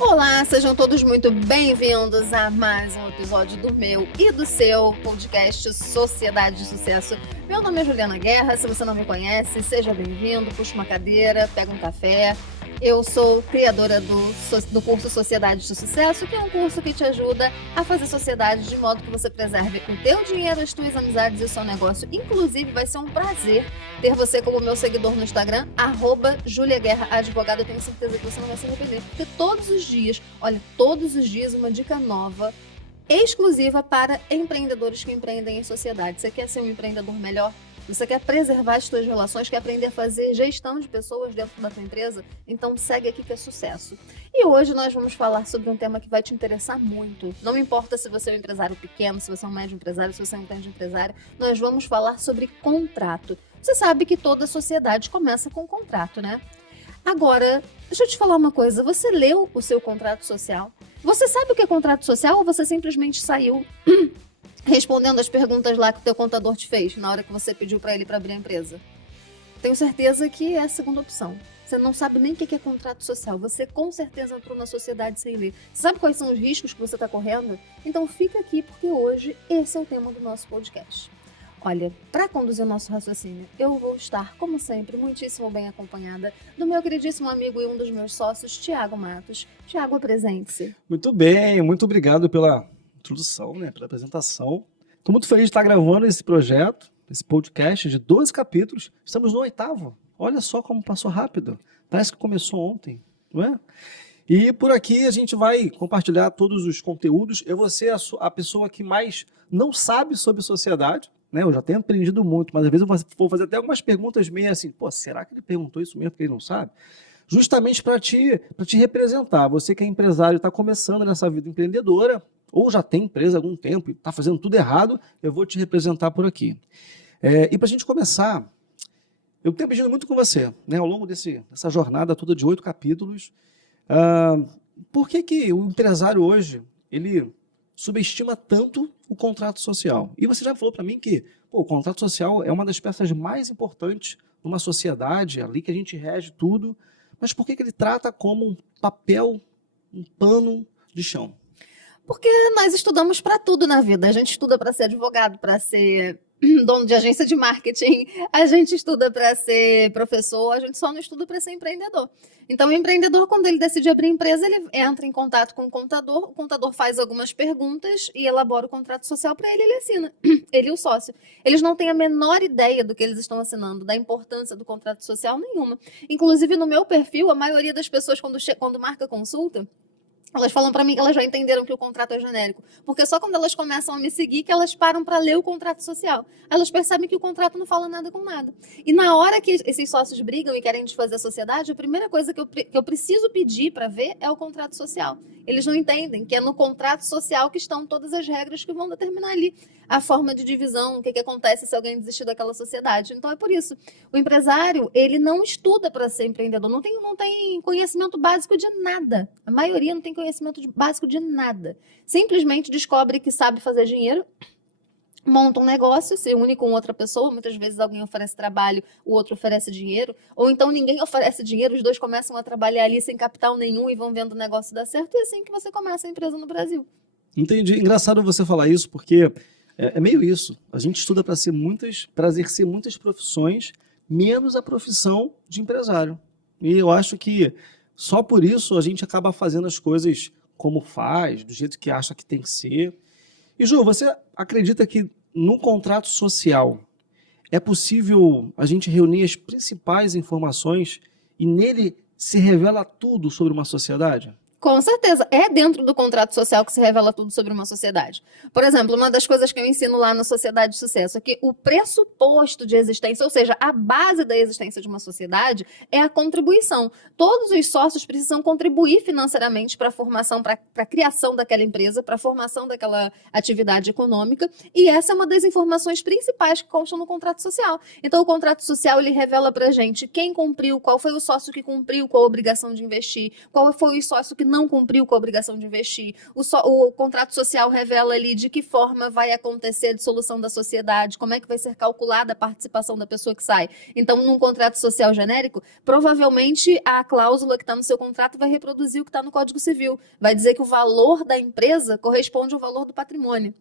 Olá, sejam todos muito bem-vindos a mais um episódio do meu e do seu podcast Sociedade de Sucesso. Meu nome é Juliana Guerra, se você não me conhece, seja bem-vindo, puxa uma cadeira, pega um café. Eu sou criadora do curso Sociedade de Sucesso, que é um curso que te ajuda a fazer sociedade de modo que você preserve o teu dinheiro, as tuas amizades e o seu negócio. Inclusive, vai ser um prazer ter você como meu seguidor no Instagram, @JuliaGuerraAdvogada. Eu tenho certeza que você não vai se arrepender, porque todos os dias, uma dica nova, exclusiva para empreendedores que empreendem em sociedade. Você quer ser um empreendedor melhor? Você quer preservar as suas relações, quer aprender a fazer gestão de pessoas dentro da tua empresa? Então segue aqui que é sucesso. E hoje nós vamos falar sobre um tema que vai te interessar muito. Não importa se você é um empresário pequeno, se você é um médio empresário, se você é um grande empresário, nós vamos falar sobre contrato. Você sabe que toda sociedade começa com contrato, né? Agora, deixa eu te falar uma coisa. Você leu o seu contrato social? Você sabe o que é contrato social ou você simplesmente saiu respondendo as perguntas lá que o teu contador te fez na hora que você pediu para ele para abrir a empresa? Tenho certeza que é a segunda opção. Você não sabe nem o que é contrato social. Você com certeza entrou na sociedade sem ler. Você sabe quais são os riscos que você está correndo? Então fica aqui porque hoje esse é o tema do nosso podcast. Olha, para conduzir o nosso raciocínio, eu vou estar, como sempre, muitíssimo bem acompanhada do meu queridíssimo amigo e um dos meus sócios, Thiago Matos. Thiago, apresente-se. Muito bem, muito obrigado pela introdução, pela apresentação. Estou muito feliz de estar gravando esse projeto, esse podcast de 12 capítulos. Estamos no 8º. Olha só como passou rápido. Parece que começou ontem, não é? E por aqui a gente vai compartilhar todos os conteúdos. Eu vou ser a pessoa que mais não sabe sobre sociedade, né? Eu já tenho aprendido muito, mas às vezes eu vou fazer até algumas perguntas meio assim, será que ele perguntou isso mesmo porque ele não sabe? Justamente para te representar. Você que é empresário e está começando nessa vida empreendedora, ou já tem empresa há algum tempo e está fazendo tudo errado, eu vou te representar por aqui. E para a gente começar, eu tenho pedido muito com você, ao longo dessa jornada toda de 8 capítulos, por que o empresário hoje, ele subestima tanto o contrato social? E você já falou para mim que o contrato social é uma das peças mais importantes numa sociedade, ali que a gente rege tudo, mas por que ele trata como um papel, um pano de chão? Porque nós estudamos para tudo na vida. A gente estuda para ser advogado, para ser dono de agência de marketing, a gente estuda para ser professor, a gente só não estuda para ser empreendedor. Então, o empreendedor, quando ele decide abrir empresa, ele entra em contato com o contador faz algumas perguntas e elabora o contrato social para ele assina. Ele e o sócio. Eles não têm a menor ideia do que eles estão assinando, da importância do contrato social nenhuma. Inclusive, no meu perfil, a maioria das pessoas, quando marca consulta, elas falam para mim que elas já entenderam que o contrato é genérico, porque só quando elas começam a me seguir que elas param para ler o contrato social. Elas percebem que o contrato não fala nada com nada. E na hora que esses sócios brigam e querem desfazer a sociedade, a primeira coisa que eu preciso pedir para ver é o contrato social. Eles não entendem que é no contrato social que estão todas as regras que vão determinar ali a forma de divisão, o que acontece se alguém desistir daquela sociedade. Então é por isso. O empresário, ele não estuda para ser empreendedor, não tem conhecimento básico de nada. A maioria não tem conhecimento básico de nada. Simplesmente descobre que sabe fazer dinheiro, monta um negócio, se une com outra pessoa, muitas vezes alguém oferece trabalho, o outro oferece dinheiro, ou então ninguém oferece dinheiro, os dois começam a trabalhar ali sem capital nenhum e vão vendo o negócio dar certo, e é assim que você começa a empresa no Brasil. Entendi. Engraçado você falar isso, porque é meio isso. A gente estuda para exercer muitas profissões, menos a profissão de empresário. E eu acho que só por isso a gente acaba fazendo as coisas como faz, do jeito que acha que tem que ser. E, Ju, você acredita que no contrato social é possível a gente reunir as principais informações e nele se revela tudo sobre uma sociedade? Com certeza, é dentro do contrato social que se revela tudo sobre uma sociedade. Por exemplo, uma das coisas que eu ensino lá na Sociedade de Sucesso é que o pressuposto de existência, ou seja, a base da existência de uma sociedade é a contribuição. Todos os sócios precisam contribuir financeiramente para a formação, para a criação daquela empresa, para a formação daquela atividade econômica, e essa é uma das informações principais que constam no contrato social. Então, o contrato social, ele revela para a gente quem cumpriu, qual foi o sócio que cumpriu com a obrigação de investir, qual foi o sócio que não cumpriu com a obrigação de investir. O contrato social revela ali de que forma vai acontecer a dissolução da sociedade, como é que vai ser calculada a participação da pessoa que sai. Então, num contrato social genérico, provavelmente a cláusula que está no seu contrato vai reproduzir o que está no Código Civil. Vai dizer que o valor da empresa corresponde ao valor do patrimônio.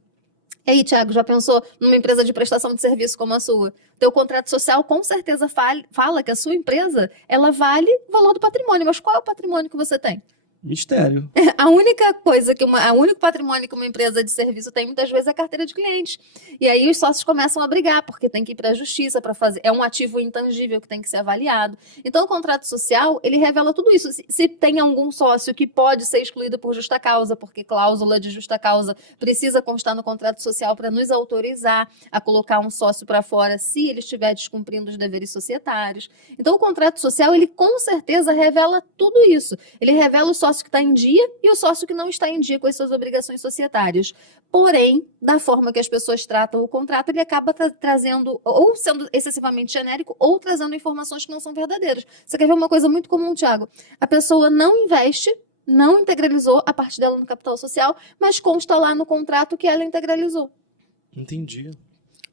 E aí, Thiago, já pensou numa empresa de prestação de serviço como a sua? Teu contrato social com certeza fala que a sua empresa, ela vale o valor do patrimônio. Mas qual é o patrimônio que você tem? Mistério. A única coisa o único patrimônio que uma empresa de serviço tem muitas vezes é a carteira de clientes. E aí os sócios começam a brigar, porque tem que ir para a justiça para fazer. É um ativo intangível que tem que ser avaliado. Então o contrato social, ele revela tudo isso. Se tem algum sócio que pode ser excluído por justa causa, porque cláusula de justa causa precisa constar no contrato social para nos autorizar a colocar um sócio para fora se ele estiver descumprindo os deveres societários. Então o contrato social, ele com certeza revela tudo isso. Ele revela o sócio que está em dia e o sócio que não está em dia com as suas obrigações societárias. Porém, da forma que as pessoas tratam o contrato, ele acaba trazendo, ou sendo excessivamente genérico, ou trazendo informações que não são verdadeiras. Você quer ver uma coisa muito comum, Thiago? A pessoa não investe, não integralizou a parte dela no capital social, mas consta lá no contrato que ela integralizou. Entendi.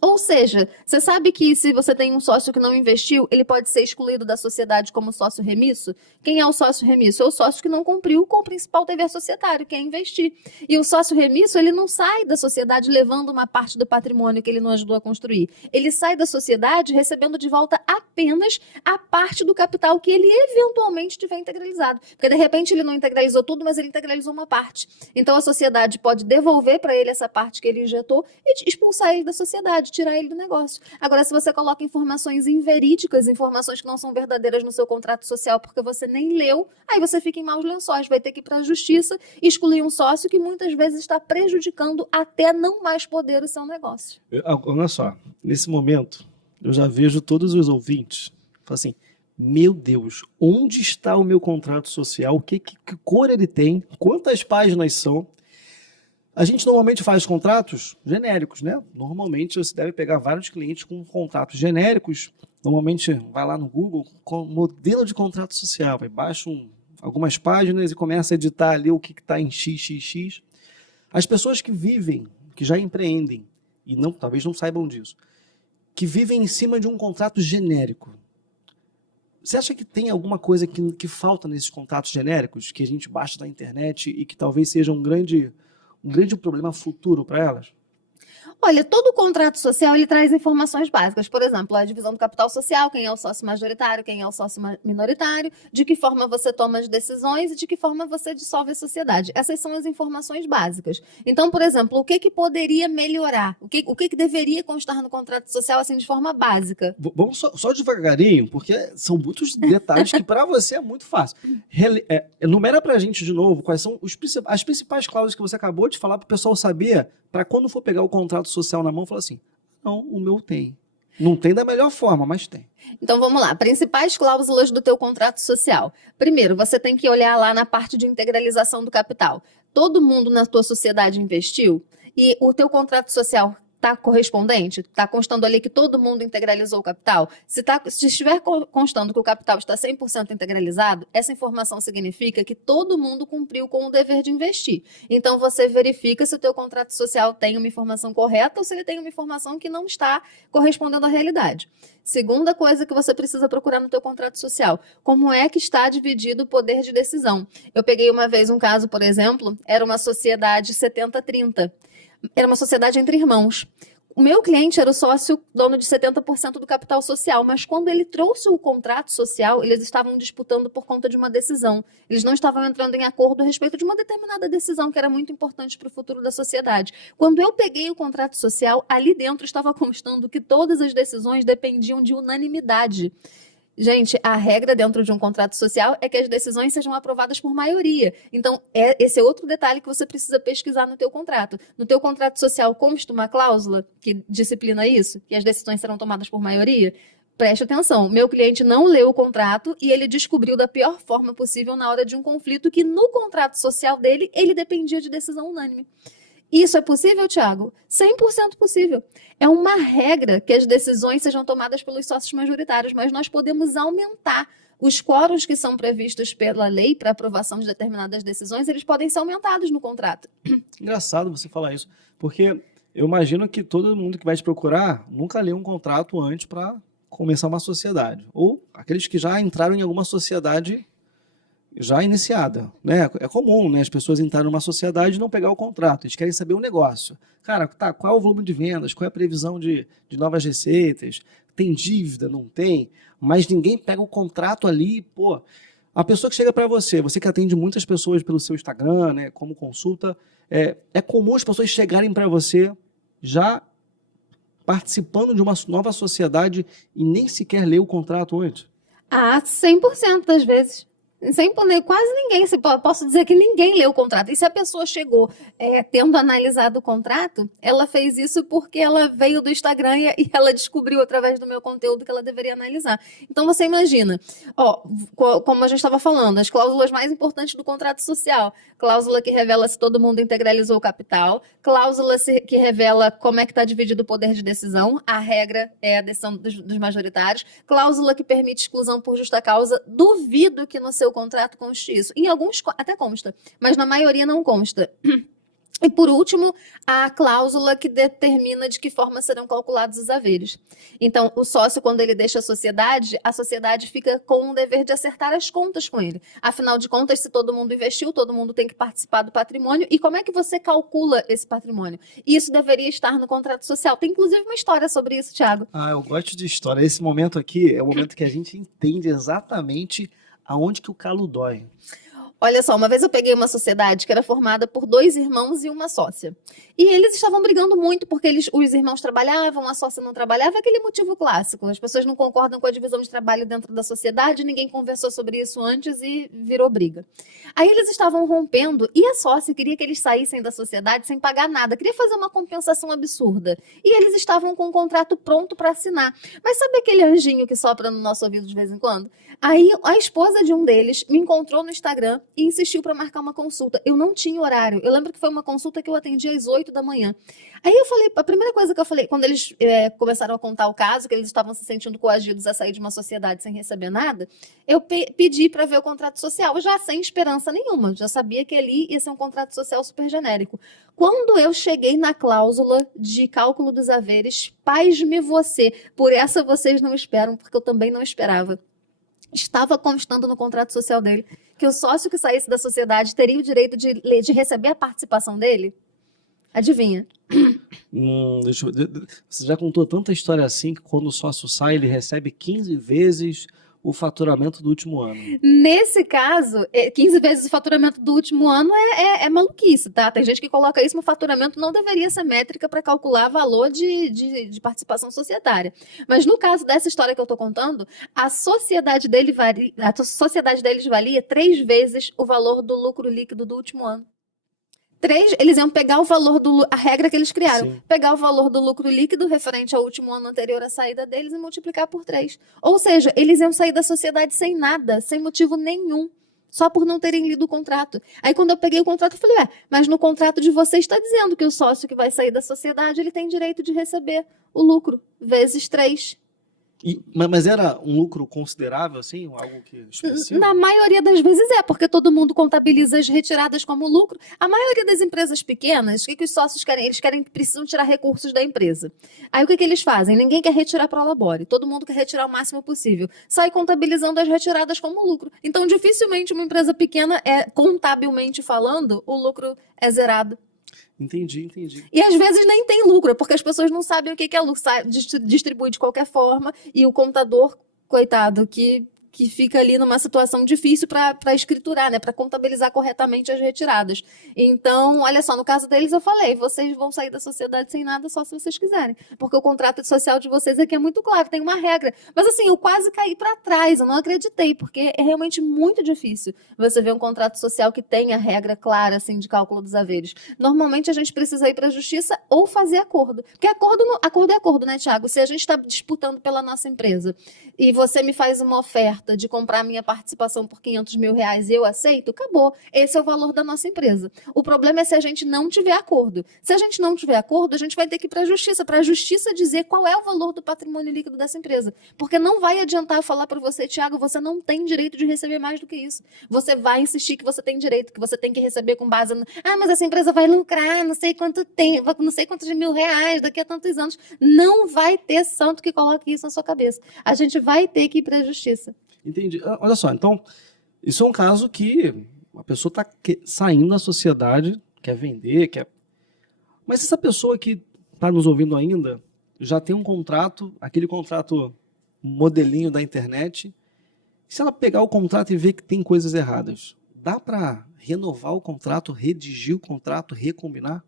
Ou seja, você sabe que se você tem um sócio que não investiu, ele pode ser excluído da sociedade como sócio remisso? Quem é o sócio remisso? É o sócio que não cumpriu com o principal dever societário, que é investir. E o sócio remisso, ele não sai da sociedade levando uma parte do patrimônio que ele não ajudou a construir. Ele sai da sociedade recebendo de volta apenas a parte do capital que ele eventualmente tiver integralizado. Porque de repente ele não integralizou tudo, mas ele integralizou uma parte. Então a sociedade pode devolver para ele essa parte que ele injetou e expulsar ele da sociedade, tirar ele do negócio. Agora, se você coloca informações inverídicas, informações que não são verdadeiras no seu contrato social porque você nem leu, aí você fica em maus lençóis, vai ter que ir para a justiça e excluir um sócio que muitas vezes está prejudicando até não mais poder o seu negócio. Olha só, nesse momento, eu já vejo todos os ouvintes, falam assim, meu Deus, onde está o meu contrato social? Que cor ele tem? Quantas páginas são? A gente normalmente faz contratos genéricos, né? Normalmente você deve pegar vários clientes com contratos genéricos. Normalmente vai lá no Google com modelo de contrato social, vai baixa algumas páginas e começa a editar ali o que está em XXX. As pessoas que vivem, que já empreendem e talvez não saibam disso, que vivem em cima de um contrato genérico. Você acha que tem alguma coisa que falta nesses contratos genéricos que a gente baixa da internet e que talvez seja um grande problema futuro para elas? Olha, todo contrato social ele traz informações básicas. Por exemplo, a divisão do capital social, quem é o sócio majoritário, quem é o sócio minoritário, de que forma você toma as decisões e de que forma você dissolve a sociedade. Essas são as informações básicas. Então, por exemplo, o que poderia melhorar? O que deveria constar no contrato social assim de forma básica? Vamos só devagarinho, porque são muitos detalhes que para você é muito fácil. Enumera para a gente de novo quais são as principais cláusulas que você acabou de falar para o pessoal saber, para quando for pegar o contrato social na mão, falar assim, não, o meu tem. Não tem da melhor forma, mas tem. Então vamos lá, principais cláusulas do teu contrato social. Primeiro, você tem que olhar lá na parte de integralização do capital. Todo mundo na tua sociedade investiu e o teu contrato social está correspondente? Está constando ali que todo mundo integralizou o capital? Se estiver constando que o capital está 100% integralizado, essa informação significa que todo mundo cumpriu com o dever de investir. Então, você verifica se o teu contrato social tem uma informação correta ou se ele tem uma informação que não está correspondendo à realidade. Segunda coisa que você precisa procurar no teu contrato social, como é que está dividido o poder de decisão? Eu peguei uma vez um caso, por exemplo, era uma sociedade 70-30. Era uma sociedade entre irmãos. O meu cliente era o sócio dono de 70% do capital social, mas quando ele trouxe o contrato social, eles estavam disputando por conta de uma decisão. Eles não estavam entrando em acordo a respeito de uma determinada decisão que era muito importante para o futuro da sociedade. Quando eu peguei o contrato social, ali dentro estava constando que todas as decisões dependiam de unanimidade. Gente, a regra dentro de um contrato social é que as decisões sejam aprovadas por maioria. Então, esse é outro detalhe que você precisa pesquisar no teu contrato. No teu contrato social consta uma cláusula que disciplina isso? Que as decisões serão tomadas por maioria? Preste atenção, meu cliente não leu o contrato e ele descobriu da pior forma possível na hora de um conflito que no contrato social dele, ele dependia de decisão unânime. Isso é possível, Thiago? 100% possível. É uma regra que as decisões sejam tomadas pelos sócios majoritários, mas nós podemos aumentar Os quóruns que são previstos pela lei para aprovação de determinadas decisões, eles podem ser aumentados no contrato. Engraçado você falar isso, porque eu imagino que todo mundo que vai te procurar nunca leu um contrato antes para começar uma sociedade. Ou aqueles que já entraram em alguma sociedade já iniciada, né? É comum, né? As pessoas entrarem numa sociedade e não pegar o contrato. Eles querem saber o negócio. Cara, tá, qual é o volume de vendas? Qual é a previsão de novas receitas? Tem dívida? Não tem? Mas ninguém pega o contrato ali, pô. A pessoa que chega para você que atende muitas pessoas pelo seu Instagram, né? Como consulta, é comum as pessoas chegarem para você já participando de uma nova sociedade e nem sequer ler o contrato antes. 100% das vezes. Quase ninguém, posso dizer que ninguém leu o contrato. E se a pessoa chegou tendo analisado o contrato, ela fez isso porque ela veio do Instagram e ela descobriu através do meu conteúdo que ela deveria analisar. Então você imagina, como a gente estava falando, as cláusulas mais importantes do contrato social: cláusula que revela se todo mundo integralizou o capital, cláusula que revela como é que está dividido o poder de decisão, a regra é a decisão dos majoritários, cláusula que permite exclusão por justa causa. Duvido que no seu contrato conste isso. Em alguns até consta, mas na maioria não consta. E por último, a cláusula que determina de que forma serão calculados os haveres. Então, o sócio, quando ele deixa a sociedade fica com o dever de acertar as contas com ele. Afinal de contas, se todo mundo investiu, todo mundo tem que participar do patrimônio. E como é que você calcula esse patrimônio? Isso deveria estar no contrato social. Tem inclusive uma história sobre isso, Thiago. Eu gosto de história. Esse momento aqui é o momento que a gente entende exatamente aonde que o calo dói. Olha só, uma vez eu peguei uma sociedade que era formada por 2 irmãos e uma sócia. E eles estavam brigando muito porque os irmãos trabalhavam, a sócia não trabalhava, aquele motivo clássico. As pessoas não concordam com a divisão de trabalho dentro da sociedade, ninguém conversou sobre isso antes e virou briga. Aí eles estavam rompendo e a sócia queria que eles saíssem da sociedade sem pagar nada, queria fazer uma compensação absurda. E eles estavam com o contrato pronto para assinar. Mas sabe aquele anjinho que sopra no nosso ouvido de vez em quando? Aí a esposa de um deles me encontrou no Instagram e insistiu para marcar uma consulta. Eu não tinha horário. Eu lembro que foi uma consulta que eu atendi às 8 da manhã. Aí eu falei, a primeira coisa que eu falei, quando eles começaram a contar o caso, que eles estavam se sentindo coagidos a sair de uma sociedade sem receber nada, eu pedi para ver o contrato social, já sem esperança nenhuma. Já sabia que ali ia ser um contrato social super genérico. Quando eu cheguei na cláusula de cálculo dos haveres, pasme você. Por essa vocês não esperam, porque eu também não esperava. Estava constando no contrato social dele que o sócio que saísse da sociedade teria o direito de receber a participação dele. Adivinha? Você já contou tanta história assim que quando o sócio sai, ele recebe 15 vezes o faturamento do último ano. Nesse caso, 15 vezes o faturamento do último ano é maluquice, tá? Tem gente que coloca isso, mas o faturamento não deveria ser métrica para calcular valor de participação societária. Mas no caso dessa história que eu tô contando, a sociedade deles valia 3 vezes o valor do lucro líquido do último ano. Eles iam pegar o valor a regra que eles criaram, Sim. pegar o valor do lucro líquido referente ao último ano anterior à saída deles e multiplicar por 3. Ou seja, eles iam sair da sociedade sem nada, sem motivo nenhum, só por não terem lido o contrato. Aí quando eu peguei o contrato, eu falei, mas no contrato de vocês está dizendo que o sócio que vai sair da sociedade, ele tem direito de receber o lucro, vezes 3. Mas era um lucro considerável, assim? Algo que expressivo? Na maioria das vezes porque todo mundo contabiliza as retiradas como lucro. A maioria das empresas pequenas, o que os sócios querem? Eles precisam tirar recursos da empresa. Aí o que eles fazem? Ninguém quer retirar para o labore, todo mundo quer retirar o máximo possível. Sai contabilizando as retiradas como lucro. Então, dificilmente uma empresa pequena, contabilmente falando, o lucro é zerado. Entendi. E às vezes nem tem lucro, porque as pessoas não sabem o que é lucro, distribui de qualquer forma, e o contador, coitado, que fica ali numa situação difícil para escriturar, né, para contabilizar corretamente as retiradas. Então, olha só, no caso deles eu falei, vocês vão sair da sociedade sem nada só se vocês quiserem, porque o contrato social de vocês aqui é muito claro, tem uma regra. Mas assim, eu quase caí para trás, eu não acreditei, porque é realmente muito difícil você ver um contrato social que tenha regra clara, assim, de cálculo dos haveres. Normalmente a gente precisa ir para a justiça ou fazer acordo, porque acordo é acordo, né, Thiago? Se a gente está disputando pela nossa empresa e você me faz uma oferta oferta de comprar minha participação por R$500 mil e eu aceito, acabou. Esse é o valor da nossa empresa. O problema é se a gente não tiver acordo. Se a gente não tiver acordo, a gente vai ter que ir para a justiça dizer qual é o valor do patrimônio líquido dessa empresa. Porque não vai adiantar eu falar para você, Thiago, você não tem direito de receber mais do que isso. Você vai insistir que você tem direito, que você tem que receber com base no... mas essa empresa vai lucrar não sei quanto tempo, não sei quantos mil reais daqui a tantos anos. Não vai ter santo que coloque isso na sua cabeça. A gente vai ter que ir para a justiça. Entendi. Olha só, então, isso é um caso que a pessoa está saindo da sociedade, quer vender, quer... Mas essa pessoa que está nos ouvindo ainda, já tem um contrato, aquele contrato modelinho da internet, se ela pegar o contrato e ver que tem coisas erradas, dá para renovar o contrato, redigir o contrato, recombinar?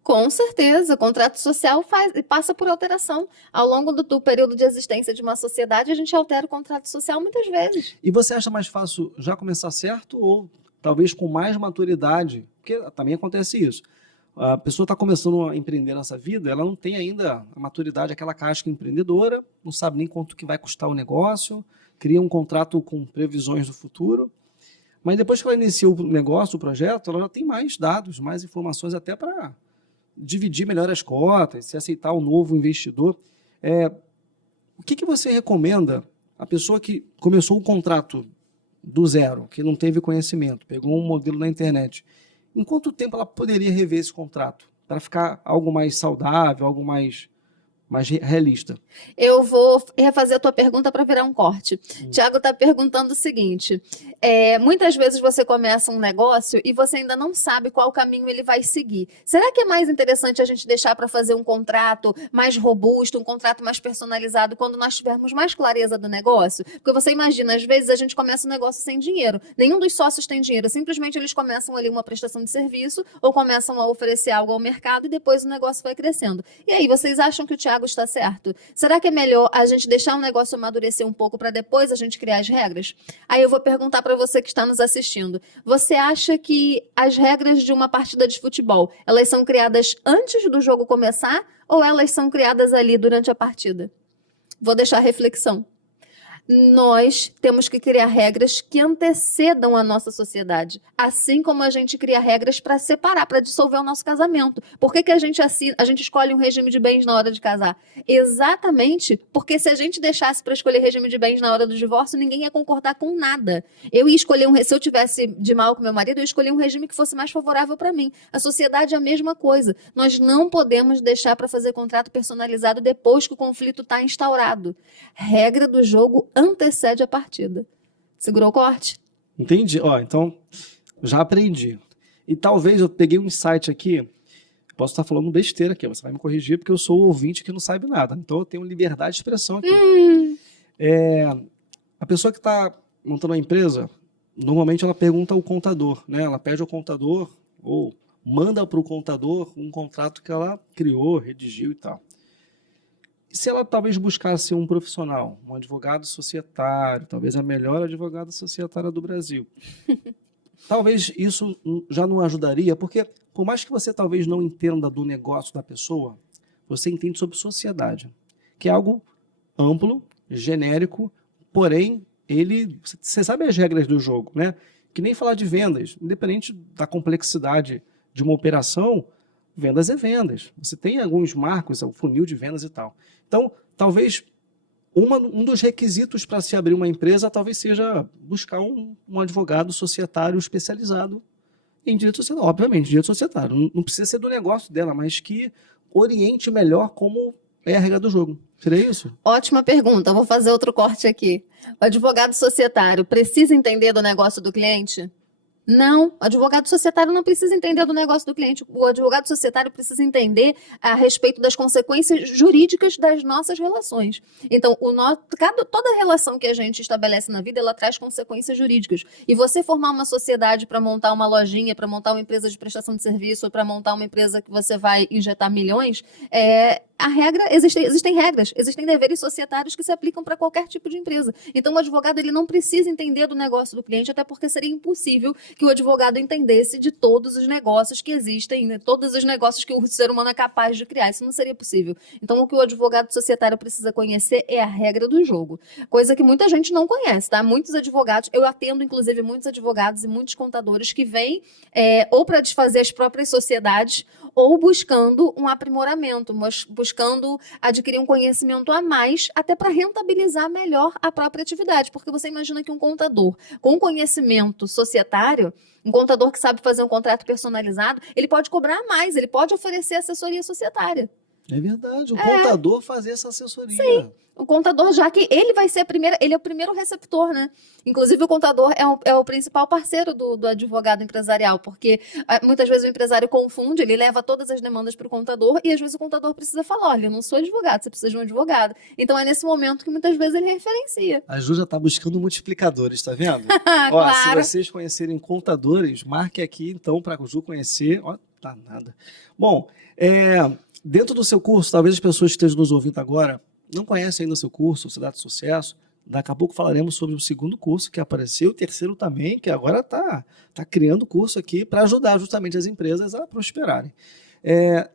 Com certeza, o contrato social passa por alteração. Ao longo do período de existência de uma sociedade, a gente altera o contrato social muitas vezes. E você acha mais fácil já começar certo ou talvez com mais maturidade? Porque também acontece isso. A pessoa está começando a empreender nessa vida, ela não tem ainda a maturidade, aquela casca empreendedora, não sabe nem quanto que vai custar o negócio, cria um contrato com previsões do futuro. Mas depois que ela inicia o negócio, o projeto, ela já tem mais dados, mais informações até para dividir melhor as cotas, se aceitar um novo investidor. O que você recomenda a pessoa que começou o contrato do zero, que não teve conhecimento, pegou um modelo na internet, em quanto tempo ela poderia rever esse contrato para ficar algo mais saudável, algo mais realista? Eu vou refazer a tua pergunta para virar um corte. Tiago está perguntando o seguinte, muitas vezes você começa um negócio e você ainda não sabe qual caminho ele vai seguir. Será que é mais interessante a gente deixar para fazer um contrato mais robusto, um contrato mais personalizado, quando nós tivermos mais clareza do negócio? Porque você imagina, às vezes a gente começa um negócio sem dinheiro. Nenhum dos sócios tem dinheiro. Simplesmente eles começam ali uma prestação de serviço ou começam a oferecer algo ao mercado e depois o negócio vai crescendo. E aí, vocês acham que o Tiago está certo? Será que é melhor a gente deixar o negócio amadurecer um pouco para depois a gente criar as regras? Aí eu vou perguntar para você que está nos assistindo. Você acha que as regras de uma partida de futebol, elas são criadas antes do jogo começar ou elas são criadas ali durante a partida? Vou deixar a reflexão. Nós temos que criar regras que antecedam a nossa sociedade. Assim como a gente cria regras para separar, para dissolver o nosso casamento. Por que a gente escolhe um regime de bens na hora de casar? Exatamente porque se a gente deixasse para escolher regime de bens na hora do divórcio, ninguém ia concordar com nada. Eu ia escolher se eu tivesse de mal com meu marido, eu escolhi um regime que fosse mais favorável para mim. A sociedade é a mesma coisa. Nós não podemos deixar para fazer contrato personalizado depois que o conflito está instaurado. Regra do jogo antecede a partida. Segurou o corte? Entendi. Então, já aprendi. E talvez eu peguei um insight aqui, posso estar falando besteira aqui, você vai me corrigir, porque eu sou o ouvinte que não sabe nada. Então, eu tenho liberdade de expressão aqui. A pessoa que está montando a empresa, normalmente ela pergunta ao contador, né? Ela pede ao contador, ou manda para o contador um contrato que ela criou, redigiu e tal. E se ela talvez buscasse um profissional, um advogado societário, talvez a melhor advogada societária do Brasil, talvez isso já não ajudaria, porque por mais que você talvez não entenda do negócio da pessoa, você entende sobre sociedade, que é algo amplo, genérico, porém, você sabe as regras do jogo, né? Que nem falar de vendas, independente da complexidade de uma operação, vendas é vendas. Você tem alguns marcos, o funil de vendas e tal. Então, talvez um dos requisitos para se abrir uma empresa talvez seja buscar um advogado societário especializado em direito societário. Obviamente, direito societário. Não precisa ser do negócio dela, mas que oriente melhor como é a regra do jogo. Seria isso? Ótima pergunta. Vou fazer outro corte aqui. O advogado societário precisa entender do negócio do cliente? Não, o advogado societário não precisa entender do negócio do cliente. O advogado societário precisa entender a respeito das consequências jurídicas das nossas relações. Então, toda relação que a gente estabelece na vida, ela traz consequências jurídicas. E você formar uma sociedade para montar uma lojinha, para montar uma empresa de prestação de serviço, ou para montar uma empresa que você vai injetar milhões, existem regras, existem deveres societários que se aplicam para qualquer tipo de empresa. Então, o advogado ele não precisa entender do negócio do cliente, até porque seria impossível que o advogado entendesse de todos os negócios que existem, né? Todos os negócios que o ser humano é capaz de criar. Isso não seria possível. Então, o que o advogado societário precisa conhecer é a regra do jogo, coisa que muita gente não conhece, tá? Muitos advogados, eu atendo, inclusive, muitos advogados e muitos contadores que vêm ou para desfazer as próprias sociedades ou buscando um aprimoramento, buscando adquirir um conhecimento a mais, até para rentabilizar melhor a própria atividade. Porque você imagina que um contador com conhecimento societário, um contador que sabe fazer um contrato personalizado, ele pode cobrar mais, ele pode oferecer assessoria societária. É verdade, o contador fazer essa assessoria. Sim. O contador, já que ele vai ser ele é o primeiro receptor, né? Inclusive, o contador é o principal parceiro do advogado empresarial, porque muitas vezes o empresário confunde, ele leva todas as demandas para o contador e às vezes o contador precisa falar, olha, eu não sou advogado, você precisa de um advogado. Então, é nesse momento que muitas vezes ele referencia. A Ju já está buscando multiplicadores, tá vendo? Claro. Ó, se vocês conhecerem contadores, marque aqui, então, para a Ju conhecer. Ó, tá nada. Bom, dentro do seu curso, talvez as pessoas que estejam nos ouvindo agora não conhecem ainda o seu curso, Sociedade de Sucesso. Daqui a pouco falaremos sobre o segundo curso que apareceu, o terceiro também, que agora está criando curso aqui para ajudar justamente as empresas a prosperarem.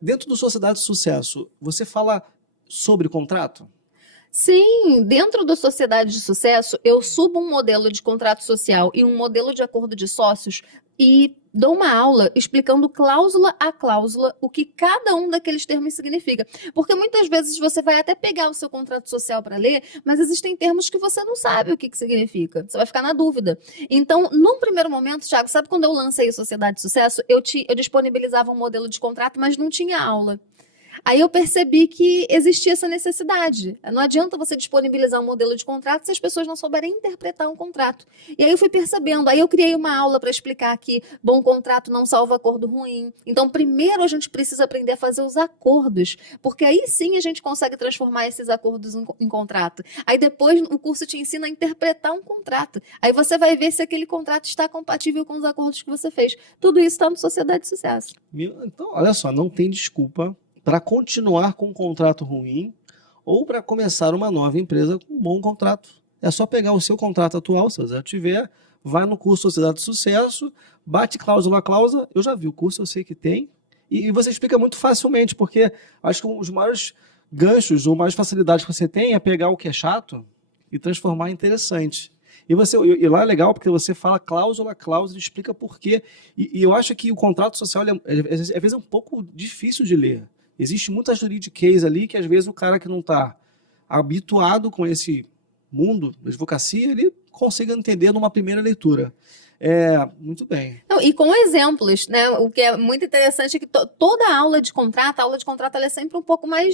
Dentro do Sociedade de Sucesso, você fala sobre contrato? Sim, dentro da Sociedade de Sucesso, eu subo um modelo de contrato social e um modelo de acordo de sócios e dou uma aula explicando cláusula a cláusula o que cada um daqueles termos significa. Porque muitas vezes você vai até pegar o seu contrato social para ler, mas existem termos que você não sabe o que significa. Você vai ficar na dúvida. Então, num primeiro momento, Thiago, sabe quando eu lancei a Sociedade de Sucesso, eu disponibilizava um modelo de contrato, mas não tinha aula. Aí eu percebi que existia essa necessidade. Não adianta você disponibilizar um modelo de contrato se as pessoas não souberem interpretar um contrato. E aí eu fui percebendo, aí eu criei uma aula para explicar que bom contrato não salva acordo ruim. Então, primeiro a gente precisa aprender a fazer os acordos, porque aí sim a gente consegue transformar esses acordos em contrato. Aí depois o curso te ensina a interpretar um contrato. Aí você vai ver se aquele contrato está compatível com os acordos que você fez. Tudo isso está no Sociedade de Sucesso. Então, olha só, não tem desculpa para continuar com um contrato ruim ou para começar uma nova empresa com um bom contrato. É só pegar o seu contrato atual, se você já tiver, vai no curso Sociedade de Sucesso, bate cláusula a cláusula, eu já vi o curso, eu sei que tem, e você explica muito facilmente, porque acho que os maiores ganchos ou mais facilidades que você tem é pegar o que é chato e transformar em interessante. E lá é legal porque você fala cláusula a cláusula, explica por quê. E eu acho que o contrato social, às vezes é um pouco difícil de ler. Existe muita juridiquês ali que às vezes o cara que não está habituado com esse mundo da advocacia, ele consiga entender numa primeira leitura. Muito bem. Não, e com exemplos, né? O que é muito interessante é que toda a aula de contrato ela é sempre um pouco maior,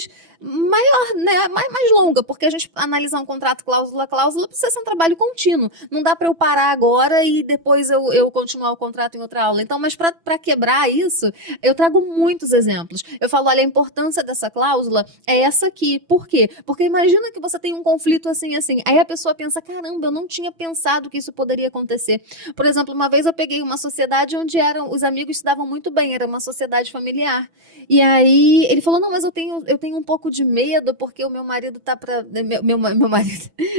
né? Mais longa, porque a gente analisar um contrato cláusula a cláusula precisa ser um trabalho contínuo. Não dá para eu parar agora e depois eu continuar o contrato em outra aula. Então, mas para quebrar isso, eu trago muitos exemplos. Eu falo, olha, a importância dessa cláusula é essa aqui. Por quê? Porque imagina que você tem um conflito assim. Aí a pessoa pensa, caramba, eu não tinha pensado que isso poderia acontecer. Por exemplo, uma vez eu peguei uma sociedade onde os amigos se davam muito bem, era uma sociedade familiar. E aí ele falou, não, mas eu tenho um pouco de medo porque o meu marido tá para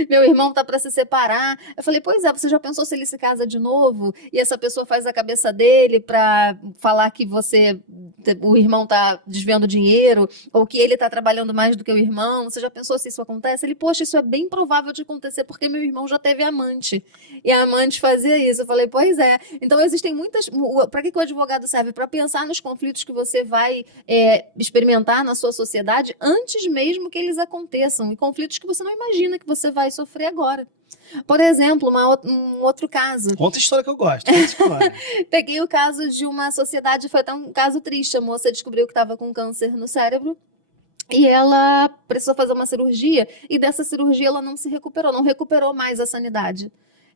meu irmão tá para se separar. Eu falei, pois é, você já pensou se ele se casa de novo e essa pessoa faz a cabeça dele para falar que o irmão tá desviando dinheiro ou que ele tá trabalhando mais do que o irmão? Você já pensou se isso acontece? Ele, poxa, isso é bem provável de acontecer porque meu irmão já teve amante e a amante fazia isso. Eu falei, pois é. Então, existem muitas... Para que o advogado serve? Para pensar nos conflitos que você vai experimentar na sua sociedade antes mesmo que eles aconteçam. E conflitos que você não imagina que você vai sofrer agora. Por exemplo, um outro caso. Conta a história que eu gosto. Peguei o caso de uma sociedade, foi até um caso triste. A moça descobriu que estava com câncer no cérebro. E ela precisou fazer uma cirurgia. E dessa cirurgia ela não se recuperou. Não recuperou mais a sanidade.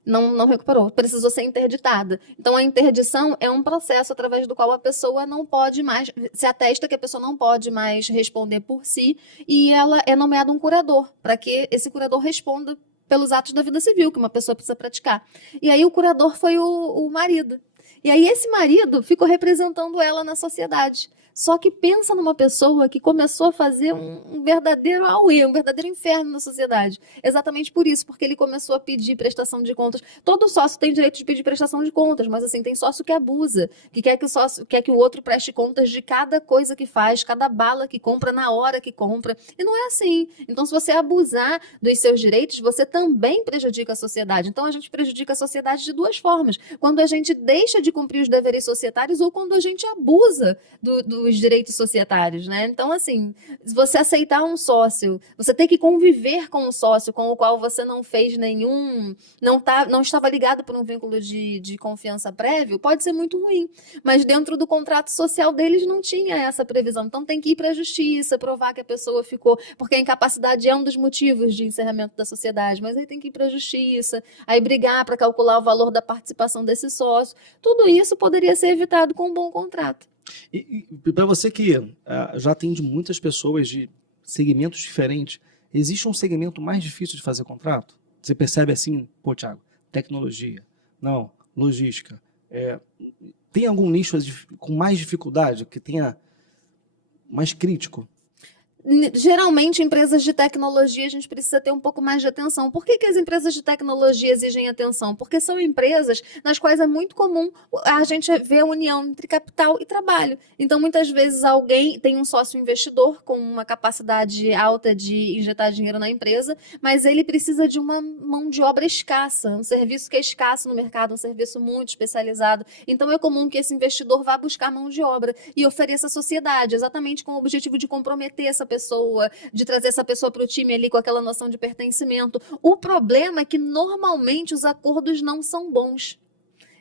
Não recuperou, precisou ser interditada. Então, a interdição é um processo através do qual a pessoa não pode mais, se atesta que a pessoa não pode mais responder por si, e ela é nomeada um curador, para que esse curador responda pelos atos da vida civil, que uma pessoa precisa praticar. E aí o curador foi o marido. E aí esse marido ficou representando ela na sociedade. Só que pensa numa pessoa que começou a fazer um verdadeiro auê, um verdadeiro inferno na sociedade. Exatamente por isso, porque ele começou a pedir prestação de contas. Todo sócio tem direito de pedir prestação de contas, mas assim, tem sócio que abusa, que quer que o sócio, quer que o outro preste contas de cada coisa que faz, cada bala que compra na hora que compra. E não é assim. Então, se você abusar dos seus direitos, você também prejudica a sociedade. Então, a gente prejudica a sociedade de duas formas. Quando a gente deixa de cumprir os deveres societários ou quando a gente abusa dos direitos societários, né? Então, assim, se você aceitar um sócio, você tem que conviver com um sócio com o qual você não fez nenhum, não estava ligado por um vínculo de confiança prévio, pode ser muito ruim. Mas dentro do contrato social deles não tinha essa previsão. Então, tem que ir para a justiça, provar que a pessoa ficou, porque a incapacidade é um dos motivos de encerramento da sociedade, mas aí tem que ir para a justiça, aí brigar para calcular o valor da participação desse sócio. Tudo isso poderia ser evitado com um bom contrato. E para você que já atende muitas pessoas de segmentos diferentes, existe um segmento mais difícil de fazer contrato? Você percebe assim, pô, Thiago, tecnologia, não, logística. Tem algum nicho com mais dificuldade, que tenha mais crítico? Geralmente, empresas de tecnologia, a gente precisa ter um pouco mais de atenção. Por que as empresas de tecnologia exigem atenção? Porque são empresas nas quais é muito comum a gente ver a união entre capital e trabalho. Então, muitas vezes, alguém tem um sócio investidor com uma capacidade alta de injetar dinheiro na empresa, mas ele precisa de uma mão de obra escassa, um serviço que é escasso no mercado, um serviço muito especializado. Então, é comum que esse investidor vá buscar mão de obra e ofereça à sociedade, exatamente com o objetivo de comprometer essa pessoa, de trazer essa pessoa para o time ali com aquela noção de pertencimento. O problema é que normalmente os acordos não são bons.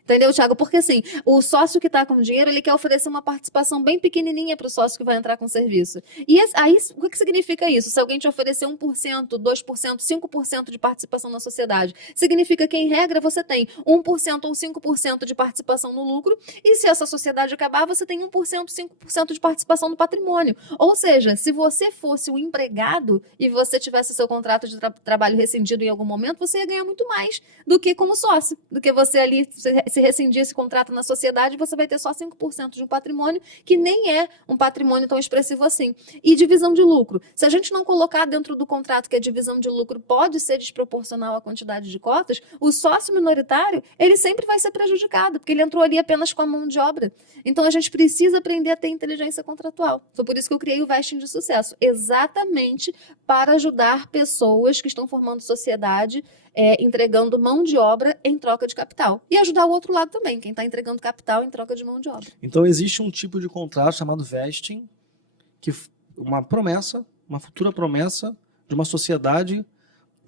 Entendeu, Thiago? Porque assim, o sócio que está com dinheiro, ele quer oferecer uma participação bem pequenininha para o sócio que vai entrar com o serviço. E aí, o que significa isso? Se alguém te oferecer 1%, 2%, 5% de participação na sociedade, significa que, em regra, você tem 1% ou 5% de participação no lucro, e se essa sociedade acabar, você tem 1%, 5% de participação no patrimônio. Ou seja, se você fosse um empregado e você tivesse seu contrato de trabalho rescindido em algum momento, você ia ganhar muito mais do que como sócio, do que você ali se rescindir esse contrato na sociedade, você vai ter só 5% de um patrimônio, que nem é um patrimônio tão expressivo assim. E divisão de lucro. Se a gente não colocar dentro do contrato que a divisão de lucro pode ser desproporcional à quantidade de cotas, o sócio minoritário, ele sempre vai ser prejudicado, porque ele entrou ali apenas com a mão de obra. Então, a gente precisa aprender a ter inteligência contratual. Foi por isso que eu criei o Vesting de Sucesso, exatamente para ajudar pessoas que estão formando sociedade, entregando mão de obra em troca de capital. E ajudar o outro lado também, quem está entregando capital em troca de mão de obra. Então, existe um tipo de contrato chamado vesting, que uma promessa, uma futura promessa de uma sociedade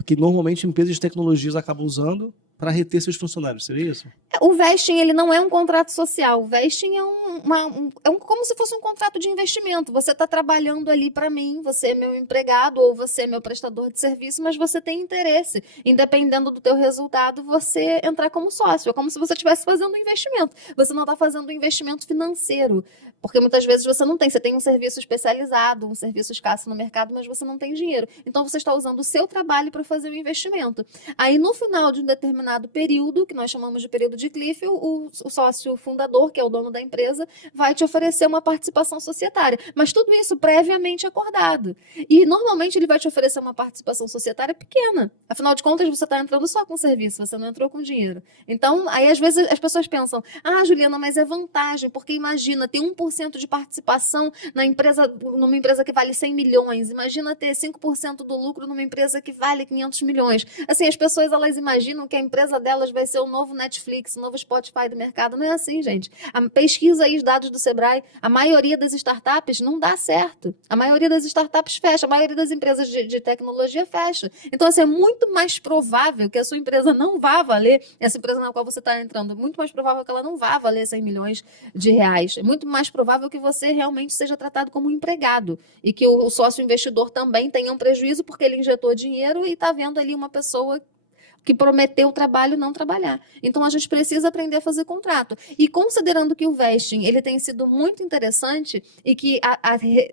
que normalmente empresas de tecnologias acabam usando para reter seus funcionários, seria isso? O vesting, ele não é um contrato social. O vesting é como se fosse um contrato de investimento. Você está trabalhando ali para mim, você é meu empregado ou você é meu prestador de serviço, mas você tem interesse em, dependendo do teu resultado, você entrar como sócio. É como se você estivesse fazendo um investimento. Você não está fazendo um investimento financeiro, porque muitas vezes você não tem. Você tem um serviço especializado, um serviço escasso no mercado, mas você não tem dinheiro. Então, você está usando o seu trabalho para fazer um investimento. Aí, no final de um determinado período, que nós chamamos de período de cliff, o sócio fundador, que é o dono da empresa, vai te oferecer uma participação societária. Mas tudo isso previamente acordado. E, normalmente, ele vai te oferecer uma participação societária pequena. Afinal de contas, você está entrando só com serviço, você não entrou com dinheiro. Então, aí, às vezes, as pessoas pensam, Juliana, mas é vantagem, porque imagina, ter 1% de participação na empresa, numa empresa que vale 100 milhões. Imagina ter 5% do lucro numa empresa que vale 500 milhões. Assim, as pessoas, elas imaginam que a empresa delas vai ser o novo Netflix, o novo Spotify do mercado. Não é assim, gente. Pesquisa aí os dados do Sebrae, a maioria das startups não dá certo. A maioria das startups fecha, a maioria das empresas de tecnologia fecha. Então, assim, é muito mais provável que a sua empresa não vá valer, essa empresa na qual você está entrando, é muito mais provável que ela não vá valer 100 milhões de reais. É muito mais provável que você realmente seja tratado como um empregado e que o sócio investidor também tenha um prejuízo porque ele injetou dinheiro e está vendo ali uma pessoa que prometeu trabalho não trabalhar. Então, a gente precisa aprender a fazer contrato. E considerando que o vesting ele tem sido muito interessante e que,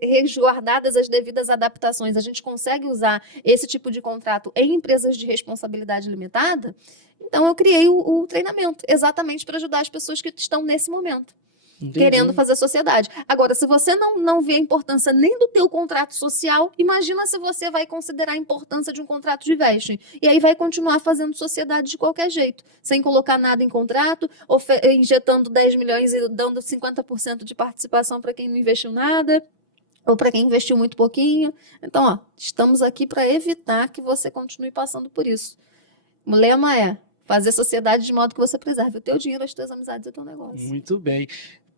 resguardadas as devidas adaptações, a gente consegue usar esse tipo de contrato em empresas de responsabilidade limitada, então eu criei o treinamento exatamente para ajudar as pessoas que estão nesse momento. Entendi. querendo fazer sociedade. Agora, se você não vê a importância nem do teu contrato social, imagina se você vai considerar a importância de um contrato de vesting. E aí vai continuar fazendo sociedade de qualquer jeito, sem colocar nada em contrato, injetando 10 milhões e dando 50% de participação para quem não investiu nada, ou para quem investiu muito pouquinho. Então, ó, estamos aqui para evitar que você continue passando por isso. O lema é fazer sociedade de modo que você preserve o teu dinheiro, as tuas amizades e o teu negócio. Muito bem.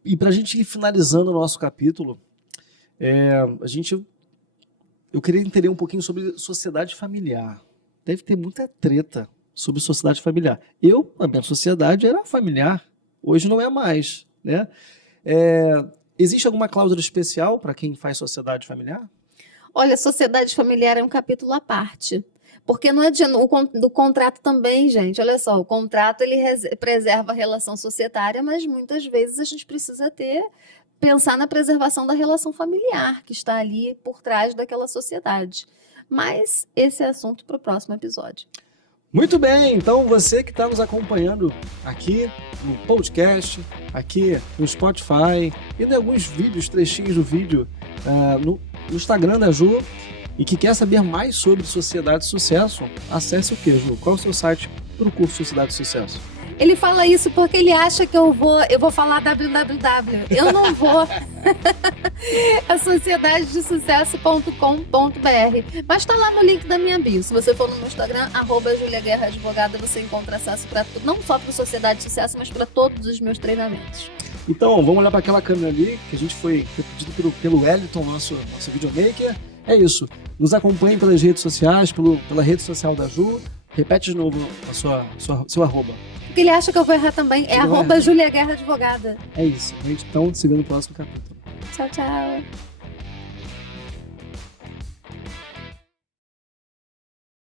E para a gente ir finalizando o nosso capítulo, eu queria entender um pouquinho sobre sociedade familiar. Deve ter muita treta sobre sociedade familiar. A minha sociedade era familiar, hoje não é mais, né? Existe alguma cláusula especial para quem faz sociedade familiar? Olha, sociedade familiar é um capítulo à parte. Porque não adianta, o contrato também, gente, olha só, o contrato ele preserva a relação societária, mas muitas vezes a gente precisa pensar na preservação da relação familiar que está ali por trás daquela sociedade. Mas esse é assunto para o próximo episódio. Muito bem, então você que está nos acompanhando aqui no podcast, aqui no Spotify e em alguns vídeos, trechinhos do vídeo no Instagram da Ju, e que quer saber mais sobre Sociedade de Sucesso, acesse o quê, Ju? Qual é o seu site para o curso Sociedade de Sucesso? Ele fala isso porque ele acha que eu vou falar www. Eu não vou. É sociedadedesucesso.com.br. Mas está lá no link da minha bio. Se você for no meu Instagram, @JuliaGuerraAdvogada, você encontra acesso para tudo, não só para Sociedade de Sucesso, mas para todos os meus treinamentos. Então, vamos olhar para aquela câmera ali, que a gente foi pedido pelo Wellington, nosso videomaker. É isso. Nos acompanhe pelas redes sociais, pela rede social da Ju. Repete de novo seu arroba. Porque ele acha que eu vou errar também. É @JuliaGuerraAdvogada. É isso. A gente está se vê no próximo capítulo. Tchau, tchau.